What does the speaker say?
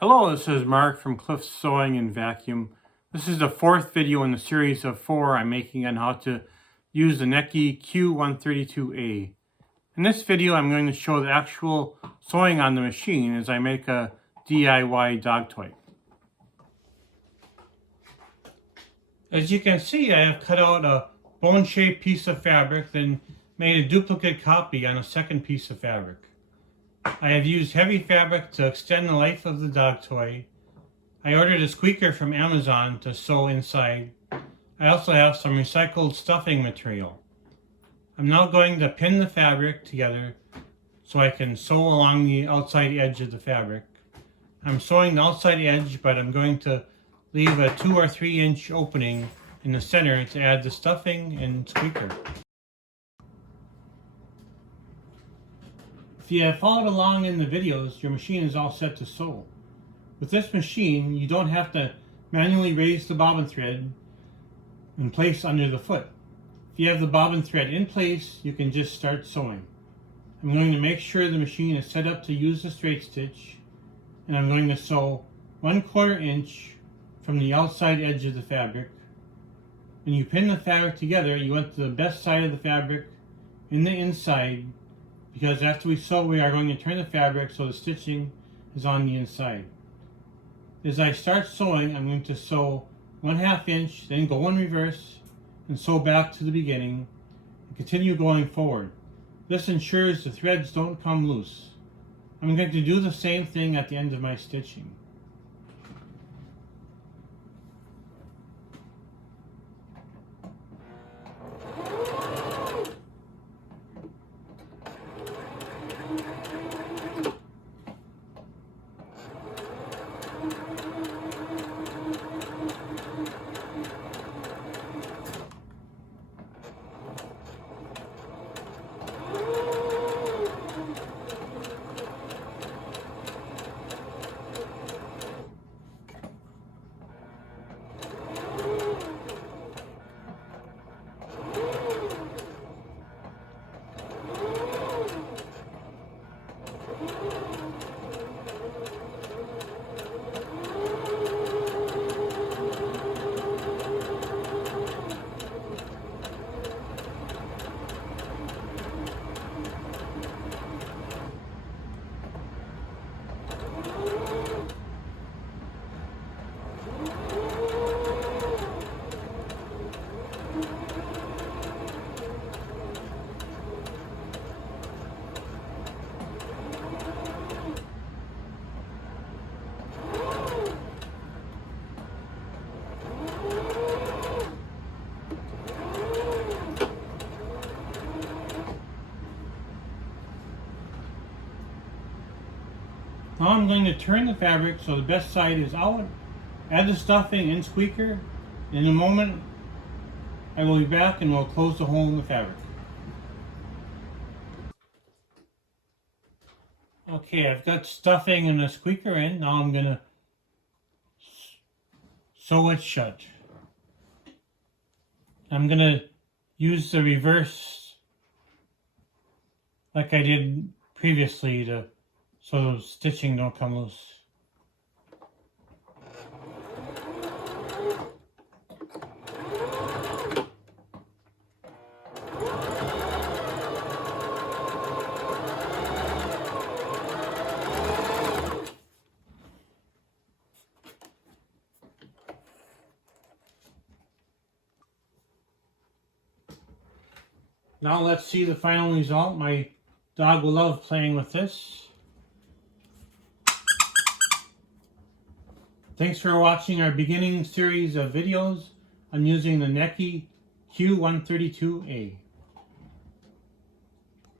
Hello, this is Mark from Cliff's Sewing and Vacuum. This is the fourth video in the series of 4 I'm making on how to use the Necchi Q132A. In this video, I'm going to show the actual sewing on the machine as I make a DIY dog toy. As you can see, I have cut out a bone-shaped piece of fabric, then made a duplicate copy on a second piece of fabric. I have used heavy fabric to extend the life of the dog toy. I ordered a squeaker from Amazon to sew inside. I also have some recycled stuffing material. I'm now going to pin the fabric together so I can sew along the outside edge of the fabric. I'm sewing the outside edge, but I'm going to leave a 2 or 3 inch opening in the center to add the stuffing and squeaker. If you have followed along in the videos, your machine is all set to sew. With this machine, you don't have to manually raise the bobbin thread and place under the foot. If you have the bobbin thread in place, you can just start sewing. I'm going to make sure the machine is set up to use the straight stitch, and I'm going to sew 1/4 inch from the outside edge of the fabric. When you pin the fabric together, you want the best side of the fabric in the inside, because after we sew, we are going to turn the fabric so the stitching is on the inside. As I start sewing, I'm going to sew 1/2 inch, then go in reverse and sew back to the beginning and continue going forward. This ensures the threads don't come loose. I'm going to do the same thing at the end of my stitching. Now I'm going to turn the fabric so the best side is out, add the stuffing and squeaker. In a moment, I will be back and we'll close the hole in the fabric. Okay, I've got stuffing and a squeaker in. Now I'm going to sew it shut. I'm going to use the reverse like I did previously so the stitching don't come loose. Now let's see the final result. My dog will love playing with this. Thanks for watching our beginning series of videos on using the Necchi Q132A.